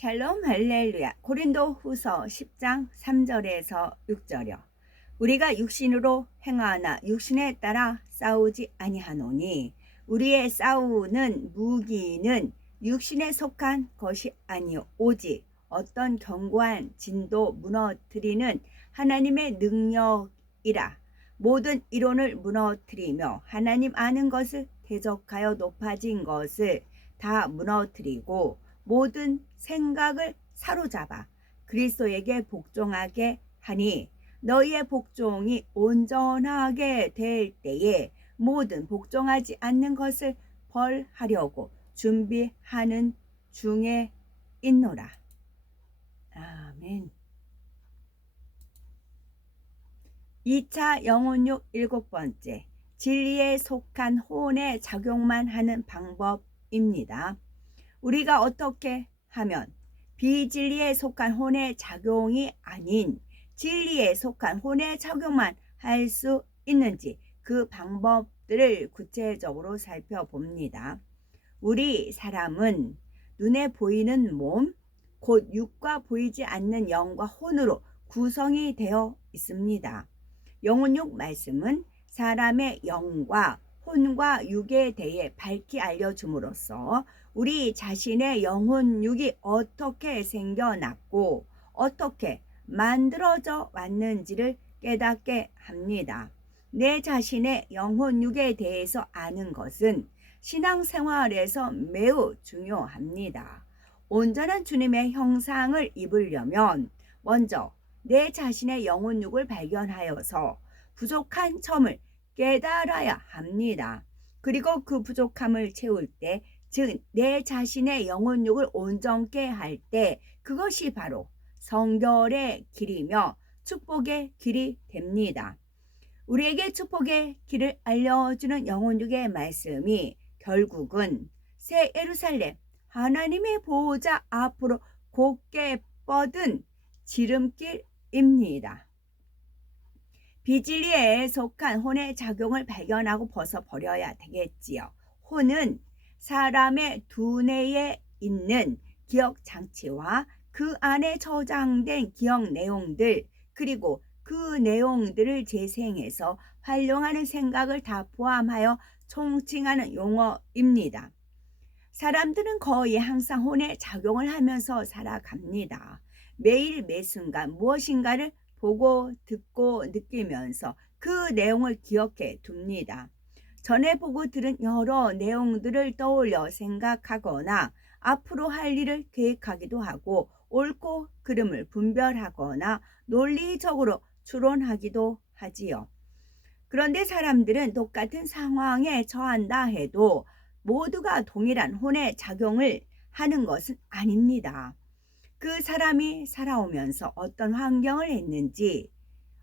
샬롬 할렐루야. 고린도 후서 10장 3절에서 6절이요. 우리가 육신으로 행하나 육신에 따라 싸우지 아니하노니 우리의 싸우는 무기는 육신에 속한 것이 아니요 오직 어떤 견고한 진도 무너뜨리는 하나님의 능력이라. 모든 이론을 무너뜨리며 하나님 아는 것을 대적하여 높아진 것을 다 무너뜨리고 모든 생각을 사로잡아 그리스도에게 복종하게 하니 너희의 복종이 온전하게 될 때에 모든 복종하지 않는 것을 벌하려고 준비하는 중에 있노라. 아멘. 2차 영혼육 7번째, 진리에 속한 혼의 작용만 하는 방법입니다. 우리가 어떻게 하면 비진리에 속한 혼의 작용이 아닌 진리에 속한 혼의 작용만 할 수 있는지 그 방법들을 구체적으로 살펴봅니다. 우리 사람은 눈에 보이는 몸, 곧 육과 보이지 않는 영과 혼으로 구성이 되어 있습니다. 영혼육 말씀은 사람의 영과 혼과 육에 대해 밝히 알려줌으로써 우리 자신의 영혼육이 어떻게 생겨났고 어떻게 만들어져 왔는지를 깨닫게 합니다. 내 자신의 영혼육에 대해서 아는 것은 신앙생활에서 매우 중요합니다. 온전한 주님의 형상을 입으려면 먼저 내 자신의 영혼육을 발견하여서 부족한 점을 깨달아야 합니다. 그리고 그 부족함을 채울 때, 즉 내 자신의 영혼육을 온전케 할 때 그것이 바로 성결의 길이며 축복의 길이 됩니다. 우리에게 축복의 길을 알려주는 영혼육의 말씀이 결국은 새 예루살렘 하나님의 보호자 앞으로 곧게 뻗은 지름길입니다. 비진리에 속한 혼의 작용을 발견하고 벗어버려야 되겠지요. 혼은 사람의 두뇌에 있는 기억장치와 그 안에 저장된 기억 내용들, 그리고 그 내용들을 재생해서 활용하는 생각을 다 포함하여 총칭하는 용어입니다. 사람들은 거의 항상 혼의 작용을 하면서 살아갑니다. 매일 매순간 무엇인가를 보고 듣고 느끼면서 그 내용을 기억해 둡니다. 전에 보고 들은 여러 내용들을 떠올려 생각하거나 앞으로 할 일을 계획하기도 하고 옳고 그름을 분별하거나 논리적으로 추론하기도 하지요. 그런데 사람들은 똑같은 상황에 처한다 해도 모두가 동일한 혼의 작용을 하는 것은 아닙니다. 그 사람이 살아오면서 어떤 환경을 했는지,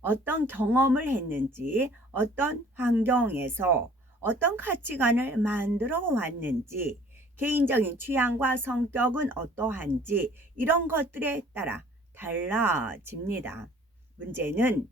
어떤 경험을 했는지, 어떤 환경에서 어떤 가치관을 만들어 왔는지, 개인적인 취향과 성격은 어떠한지 이런 것들에 따라 달라집니다. 문제는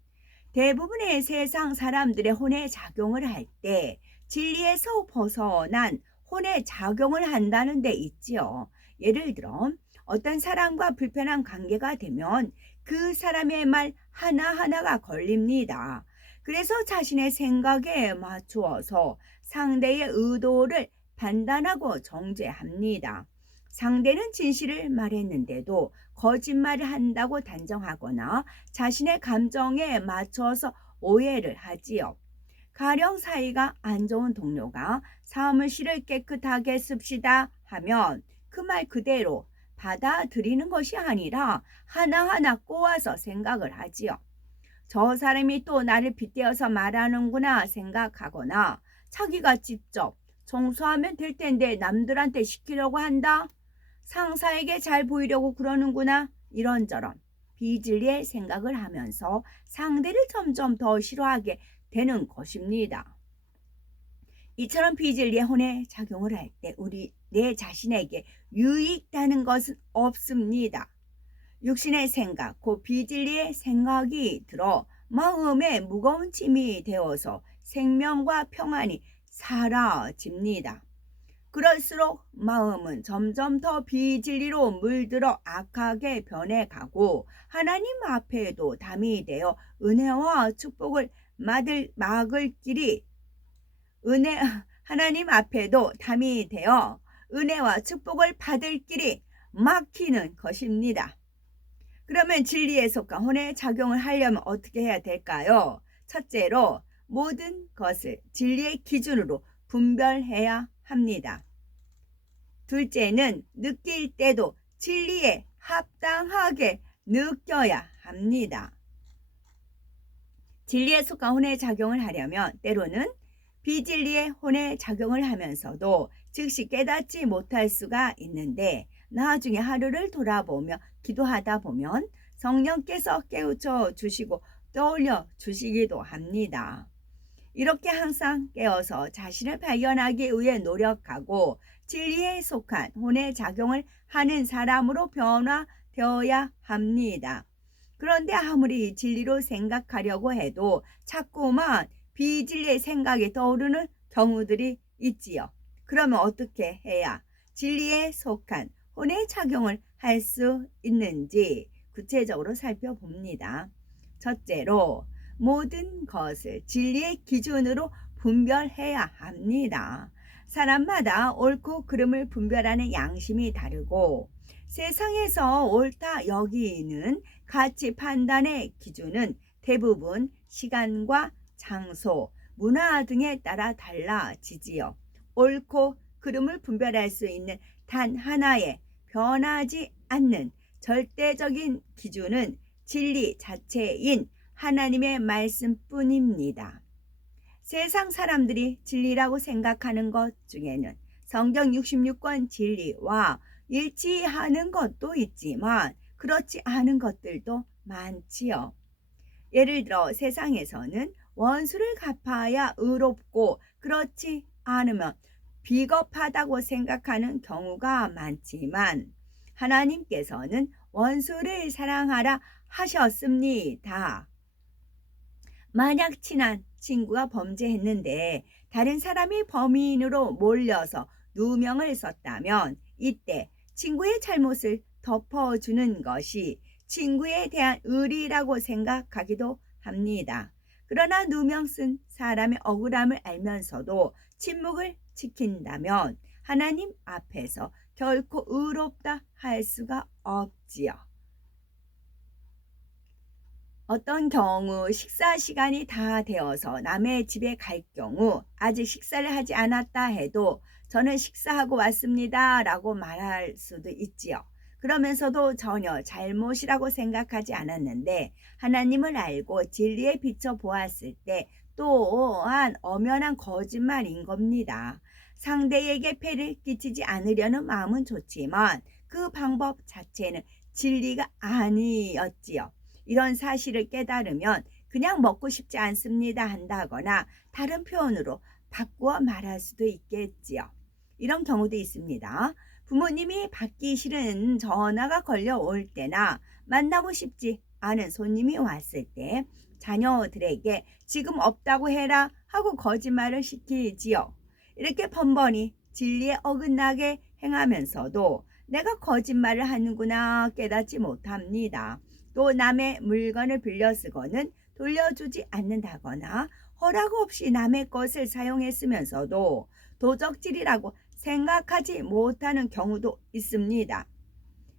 대부분의 세상 사람들의 혼의 작용을 할 때 진리에서 벗어난 혼의 작용을 한다는 데 있지요. 예를 들어 어떤 사람과 불편한 관계가 되면 그 사람의 말 하나하나가 걸립니다. 그래서 자신의 생각에 맞추어서 상대의 의도를 판단하고 정죄합니다. 상대는 진실을 말했는데도 거짓말을 한다고 단정하거나 자신의 감정에 맞춰서 오해를 하지요. 가령 사이가 안 좋은 동료가 사무실을 깨끗하게 씁시다 하면 그 말 그대로 받아들이는 것이 아니라 하나하나 꼬아서 생각을 하지요. 저 사람이 또 나를 빗대어서 말하는구나 생각하거나 자기가 직접 청소하면 될 텐데 남들한테 시키려고 한다. 상사에게 잘 보이려고 그러는구나. 이런저런 비진리의 생각을 하면서 상대를 점점 더 싫어하게 되는 것입니다. 이처럼 비진리의 혼의 작용을 할 때 우리 내 자신에게 유익되는 것은 없습니다. 육신의 생각, 곧 비진리의 생각이 들어 마음에 무거운 짐이 되어서 생명과 평안이 사라집니다. 그럴수록 마음은 점점 더 비진리로 물들어 악하게 변해가고 하나님 앞에도 담이 되어 은혜와 축복을 막을 길이 은혜 하나님 앞에도 담이 되어 은혜와 축복을 받을 길이 막히는 것입니다. 그러면 진리에 속한 혼의 작용을 하려면 어떻게 해야 될까요? 첫째로 모든 것을 진리의 기준으로 분별해야 합니다. 둘째는 느낄 때도 진리에 합당하게 느껴야 합니다. 진리에 속한 혼의 작용을 하려면 때로는 비진리의 혼의 작용을 하면서도 즉시 깨닫지 못할 수가 있는데 나중에 하루를 돌아보며 기도하다 보면 성령께서 깨우쳐 주시고 떠올려 주시기도 합니다. 이렇게 항상 깨어서 자신을 발견하기 위해 노력하고 진리에 속한 혼의 작용을 하는 사람으로 변화되어야 합니다. 그런데 아무리 진리로 생각하려고 해도 자꾸만 비진리의 생각이 떠오르는 경우들이 있지요. 그러면 어떻게 해야 진리에 속한 혼의 작용을 할 수 있는지 구체적으로 살펴봅니다. 첫째로 모든 것을 진리의 기준으로 분별해야 합니다. 사람마다 옳고 그름을 분별하는 양심이 다르고 세상에서 옳다 여기는 가치 판단의 기준은 대부분 시간과 장소, 문화 등에 따라 달라지지요. 옳고 그름을 분별할 수 있는 단 하나의 변하지 않는 절대적인 기준은 진리 자체인 하나님의 말씀뿐입니다. 세상 사람들이 진리라고 생각하는 것 중에는 성경 66권 진리와 일치하는 것도 있지만 그렇지 않은 것들도 많지요. 예를 들어 세상에서는 원수를 갚아야 의롭고 그렇지 않으면 비겁하다고 생각하는 경우가 많지만 하나님께서는 원수를 사랑하라 하셨습니다. 만약 친한 친구가 범죄했는데 다른 사람이 범인으로 몰려서 누명을 썼다면 이때 친구의 잘못을 덮어주는 것이 친구에 대한 의리라고 생각하기도 합니다. 그러나 누명 쓴 사람의 억울함을 알면서도 침묵을 지킨다면 하나님 앞에서 결코 의롭다 할 수가 없지요. 어떤 경우 식사 시간이 다 되어서 남의 집에 갈 경우 아직 식사를 하지 않았다 해도 저는 식사하고 왔습니다 라고 말할 수도 있지요. 그러면서도 전혀 잘못이라고 생각하지 않았는데 하나님을 알고 진리에 비춰 보았을 때 또한 엄연한 거짓말인 겁니다. 상대에게 폐를 끼치지 않으려는 마음은 좋지만 그 방법 자체는 진리가 아니었지요. 이런 사실을 깨달으면 그냥 먹고 싶지 않습니다 한다거나 다른 표현으로 바꾸어 말할 수도 있겠지요. 이런 경우도 있습니다. 부모님이 받기 싫은 전화가 걸려올 때나 만나고 싶지 않은 손님이 왔을 때 자녀들에게 지금 없다고 해라 하고 거짓말을 시키지요. 이렇게 번번이 진리에 어긋나게 행하면서도 내가 거짓말을 하는구나 깨닫지 못합니다. 또 남의 물건을 빌려 쓰고는 돌려주지 않는다거나 허락 없이 남의 것을 사용했으면서도 도적질이라고 생각하지 못하는 경우도 있습니다.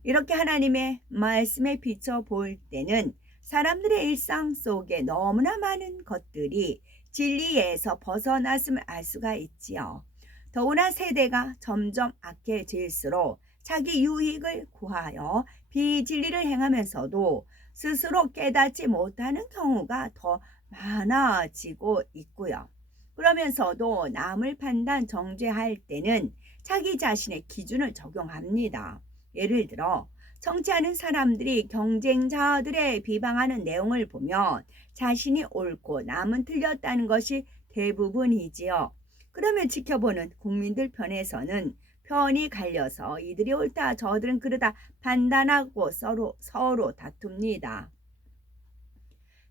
이렇게 하나님의 말씀에 비춰 볼 때는 사람들의 일상 속에 너무나 많은 것들이 진리에서 벗어났음을 알 수가 있지요. 더구나 세대가 점점 악해질수록 자기 유익을 구하여 비진리를 행하면서도 스스로 깨닫지 못하는 경우가 더 많아지고 있고요. 그러면서도 남을 판단 정죄할 때는 자기 자신의 기준을 적용합니다. 예를 들어 정치하는 사람들이 경쟁자들의 비방하는 내용을 보면 자신이 옳고 남은 틀렸다는 것이 대부분이지요. 그러면 지켜보는 국민들 편에서는 편이 갈려서 이들이 옳다 저들은 그르다 판단하고 서로 다툽니다.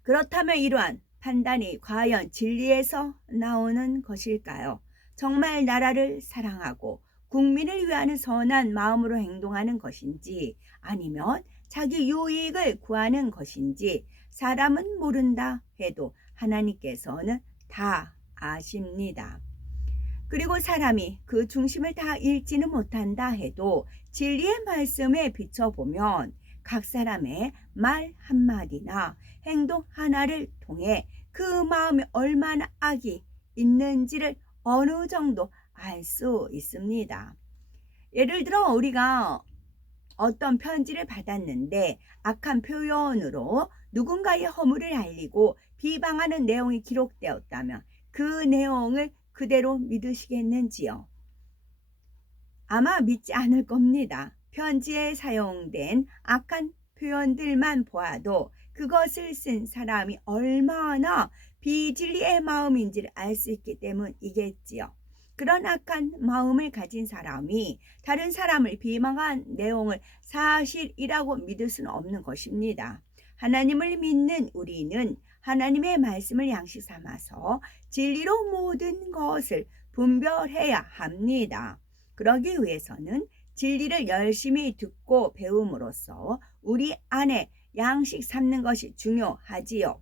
그렇다면 이러한 판단이 과연 진리에서 나오는 것일까요? 정말 나라를 사랑하고 국민을 위하는 선한 마음으로 행동하는 것인지 아니면 자기 유익을 구하는 것인지 사람은 모른다 해도 하나님께서는 다 아십니다. 그리고 사람이 그 중심을 다 읽지는 못한다 해도 진리의 말씀에 비춰보면 각 사람의 말 한마디나 행동 하나를 통해 그 마음에 얼마나 악이 있는지를 어느 정도 알 수 있습니다. 예를 들어 우리가 어떤 편지를 받았는데 악한 표현으로 누군가의 허물을 알리고 비방하는 내용이 기록되었다면 그 내용을 그대로 믿으시겠는지요? 아마 믿지 않을 겁니다. 편지에 사용된 악한 표현들만 보아도 그것을 쓴 사람이 얼마나 비진리의 마음인지를 알 수 있기 때문이겠지요. 그런 악한 마음을 가진 사람이 다른 사람을 비방한 내용을 사실이라고 믿을 수는 없는 것입니다. 하나님을 믿는 우리는 하나님의 말씀을 양식 삼아서 진리로 모든 것을 분별해야 합니다. 그러기 위해서는 진리를 열심히 듣고 배움으로써 우리 안에 양식 삼는 것이 중요하지요.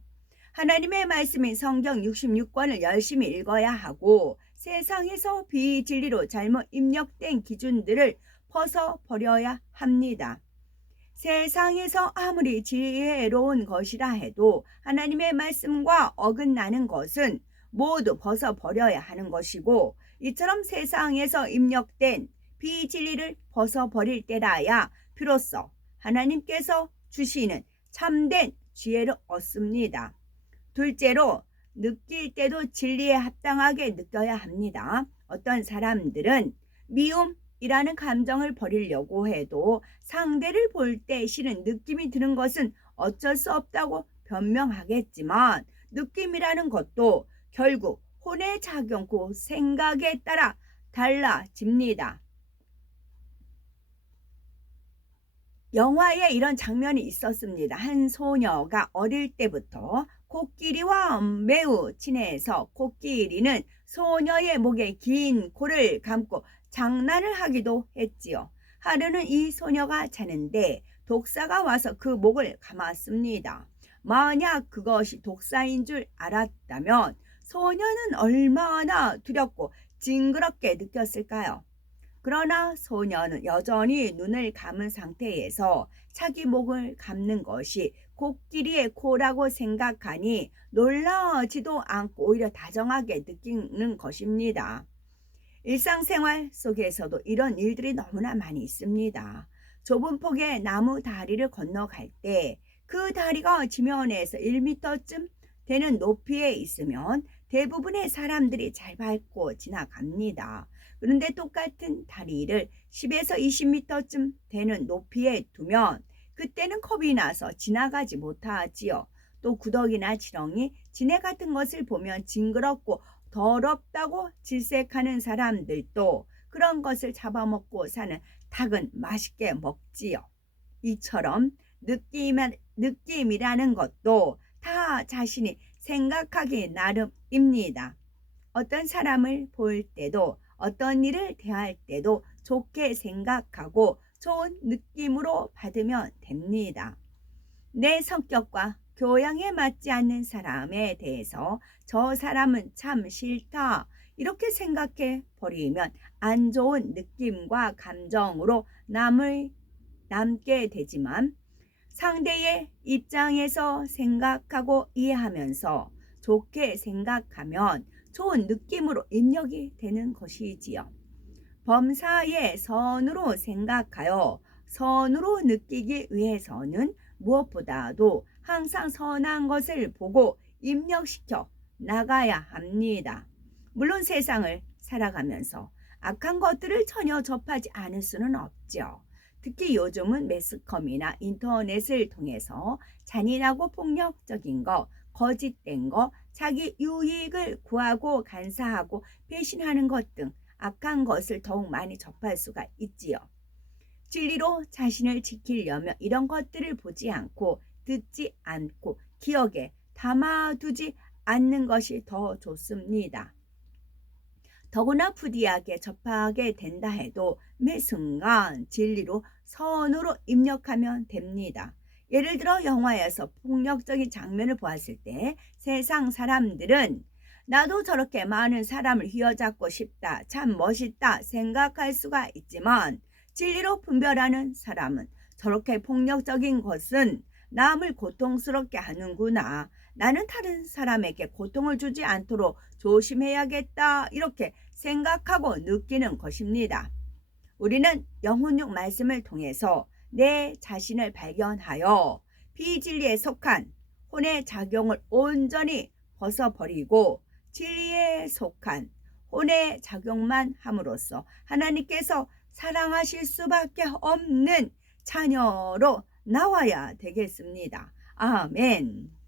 하나님의 말씀인 성경 66권을 열심히 읽어야 하고 세상에서 비진리로 잘못 입력된 기준들을 벗어버려야 합니다. 세상에서 아무리 지혜로운 것이라 해도 하나님의 말씀과 어긋나는 것은 모두 벗어버려야 하는 것이고 이처럼 세상에서 입력된 비진리를 벗어버릴 때라야 비로소 하나님께서 주시는 참된 지혜를 얻습니다. 둘째로 느낄 때도 진리에 합당하게 느껴야 합니다. 어떤 사람들은 미움이라는 감정을 버리려고 해도 상대를 볼 때 싫은 느낌이 드는 것은 어쩔 수 없다고 변명하겠지만 느낌이라는 것도 결국 혼의 작용 그 생각에 따라 달라집니다. 영화에 이런 장면이 있었습니다. 한 소녀가 어릴 때부터 코끼리와 매우 친해서 코끼리는 소녀의 목에 긴 코를 감고 장난을 하기도 했지요. 하루는 이 소녀가 자는데 독사가 와서 그 목을 감았습니다. 만약 그것이 독사인 줄 알았다면 소녀는 얼마나 두렵고 징그럽게 느꼈을까요? 그러나 소녀는 여전히 눈을 감은 상태에서 자기 목을 감는 것이 코끼리의 코라고 생각하니 놀라지도 않고 오히려 다정하게 느끼는 것입니다. 일상생활 속에서도 이런 일들이 너무나 많이 있습니다. 좁은 폭의 나무 다리를 건너갈 때 그 다리가 지면에서 1m쯤 되는 높이에 있으면 대부분의 사람들이 잘 밟고 지나갑니다. 그런데 똑같은 다리를 10에서 20m쯤 되는 높이에 두면 그때는 겁이 나서 지나가지 못하지요. 또 구더기나 지렁이, 지네 같은 것을 보면 징그럽고 더럽다고 질색하는 사람들도 그런 것을 잡아먹고 사는 닭은 맛있게 먹지요. 이처럼 느낌이라는 것도 다 자신이 생각하기 나름입니다. 어떤 사람을 볼 때도 어떤 일을 대할 때도 좋게 생각하고 좋은 느낌으로 받으면 됩니다. 내 성격과 교양에 맞지 않는 사람에 대해서 저 사람은 참 싫다 이렇게 생각해 버리면 안 좋은 느낌과 감정으로 남게 되지만 상대의 입장에서 생각하고 이해하면서 좋게 생각하면 좋은 느낌으로 입력이 되는 것이지요. 범사에 선으로 생각하여 선으로 느끼기 위해서는 무엇보다도 항상 선한 것을 보고 입력시켜 나가야 합니다. 물론 세상을 살아가면서 악한 것들을 전혀 접하지 않을 수는 없죠. 특히 요즘은 매스컴이나 인터넷을 통해서 잔인하고 폭력적인 거, 거짓된 거, 자기 유익을 구하고 간사하고 배신하는 것 등 악한 것을 더욱 많이 접할 수가 있지요. 진리로 자신을 지키려면 이런 것들을 보지 않고 듣지 않고 기억에 담아두지 않는 것이 더 좋습니다. 더구나 부디하게 접하게 된다 해도 매 순간 진리로 선으로 입력하면 됩니다. 예를 들어 영화에서 폭력적인 장면을 보았을 때 세상 사람들은 나도 저렇게 많은 사람을 휘어잡고 싶다, 참 멋있다 생각할 수가 있지만 진리로 분별하는 사람은 저렇게 폭력적인 것은 남을 고통스럽게 하는구나. 나는 다른 사람에게 고통을 주지 않도록 조심해야겠다. 이렇게 생각하고 느끼는 것입니다. 우리는 영혼육 말씀을 통해서 내 자신을 발견하여 비진리에 속한 혼의 작용을 온전히 벗어버리고 진리에 속한 혼의 작용만 함으로써 하나님께서 사랑하실 수밖에 없는 자녀로 나와야 되겠습니다. 아멘.